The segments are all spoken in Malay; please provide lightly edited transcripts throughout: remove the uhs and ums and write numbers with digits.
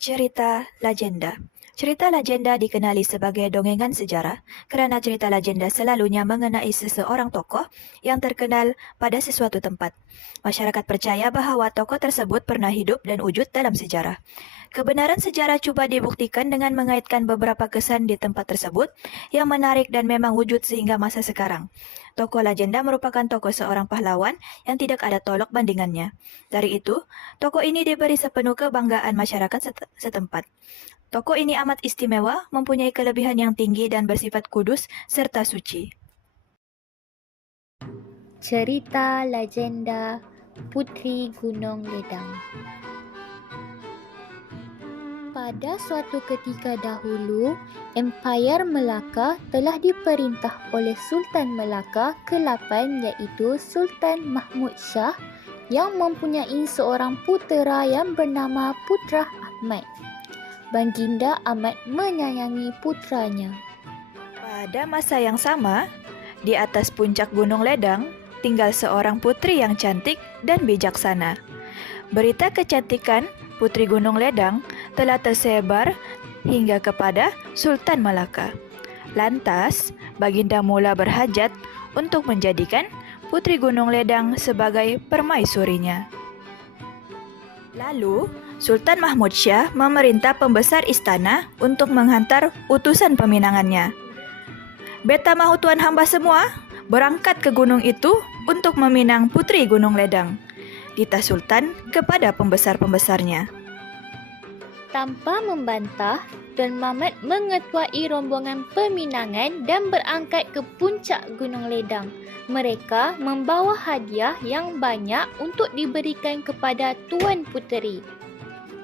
Cerita legenda. Cerita legenda dikenali sebagai dongengan sejarah kerana cerita legenda selalunya mengenai seseorang tokoh yang terkenal pada sesuatu tempat. Masyarakat percaya bahawa tokoh tersebut pernah hidup dan wujud dalam sejarah. Kebenaran sejarah cuba dibuktikan dengan mengaitkan beberapa kesan di tempat tersebut yang menarik dan memang wujud sehingga masa sekarang. Tokoh legenda merupakan tokoh seorang pahlawan yang tidak ada tolok bandingannya. Dari itu, tokoh ini diberi sepenuh kebanggaan masyarakat setempat. Tokoh ini amat istimewa, mempunyai kelebihan yang tinggi dan bersifat kudus serta suci. Cerita legenda Putri Gunung Ledang. Pada suatu ketika dahulu, Empayar Melaka telah diperintah oleh Sultan Melaka ke-8 iaitu Sultan Mahmud Shah yang mempunyai seorang putera yang bernama Putra Ahmad. Baginda amat menyayangi putranya. Pada masa yang sama, di atas puncak Gunung Ledang, tinggal seorang putri yang cantik dan bijaksana. Berita kecantikan Putri Gunung Ledang telah tersebar hingga kepada Sultan Melaka. Lantas, Baginda mula berhajat untuk menjadikan Putri Gunung Ledang sebagai permaisurinya. Lalu, Sultan Mahmud Shah memerintah pembesar istana untuk menghantar utusan peminangannya. "Beta mahu tuan hamba semua berangkat ke gunung itu untuk meminang Putri Gunung Ledang," titah Sultan kepada pembesar-pembesarnya. Tanpa membantah, Tuan Mahmud mengetuai rombongan peminangan dan berangkat ke puncak Gunung Ledang. Mereka membawa hadiah yang banyak untuk diberikan kepada Tuan Puteri.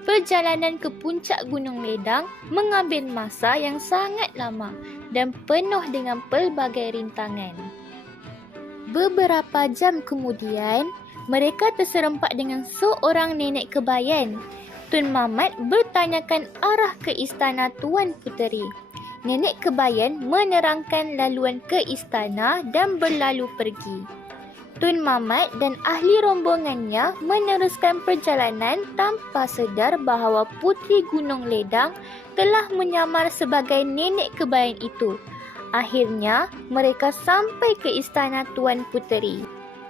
Perjalanan ke puncak Gunung Ledang mengambil masa yang sangat lama dan penuh dengan pelbagai rintangan. Beberapa jam kemudian, mereka terserempak dengan seorang nenek kebayan. Tun Mamat bertanyakan arah ke istana Tuan Puteri. Nenek kebayan menerangkan laluan ke istana dan berlalu pergi. Tun Mamat dan ahli rombongannya meneruskan perjalanan tanpa sedar bahawa Putri Gunung Ledang telah menyamar sebagai nenek kebayan itu. Akhirnya, mereka sampai ke istana Tuan Puteri.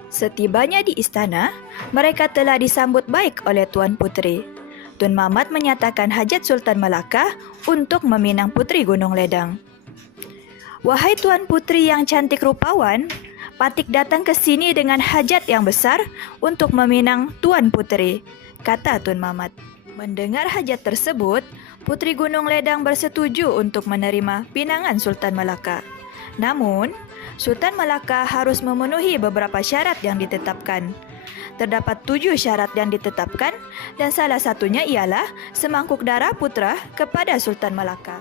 Setibanya di istana, mereka telah disambut baik oleh Tuan Puteri. Tun Mamat menyatakan hajat Sultan Melaka untuk meminang Putri Gunung Ledang. "Wahai Tuan Putri yang cantik rupawan, Patik datang ke sini dengan hajat yang besar untuk meminang Tuan Puteri," kata Tun Mamat. Mendengar hajat tersebut, Putri Gunung Ledang bersetuju untuk menerima pinangan Sultan Melaka. Namun, Sultan Melaka harus memenuhi beberapa syarat yang ditetapkan. Terdapat 7 syarat yang ditetapkan dan salah satunya ialah semangkuk darah putra kepada Sultan Melaka.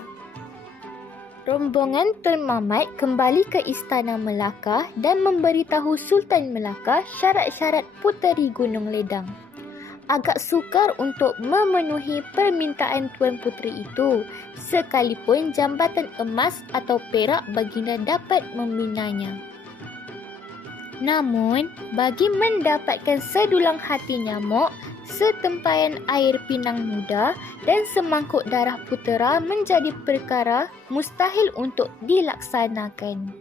Rombongan Tun Mamat kembali ke istana Melaka dan memberitahu Sultan Melaka syarat-syarat Puteri Gunung Ledang. Agak sukar untuk memenuhi permintaan Tuan Puteri itu, sekalipun jambatan emas atau perak baginda dapat membinanya. Namun, bagi mendapatkan sedulang hati nyamuk, setempayan air pinang muda dan semangkuk darah putera menjadi perkara mustahil untuk dilaksanakan.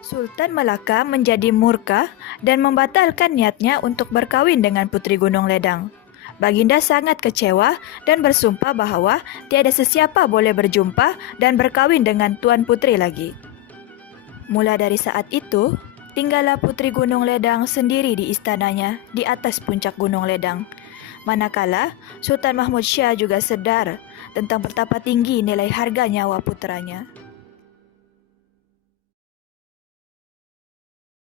Sultan Melaka menjadi murka dan membatalkan niatnya untuk berkahwin dengan Putri Gunung Ledang. Baginda sangat kecewa dan bersumpah bahawa tiada sesiapa boleh berjumpa dan berkahwin dengan Tuan Putri lagi. Mula dari saat itu, tinggallah Putri Gunung Ledang sendiri di istananya di atas puncak Gunung Ledang. Manakala Sultan Mahmud Shah juga sedar tentang betapa tinggi nilai harga nyawa puteranya.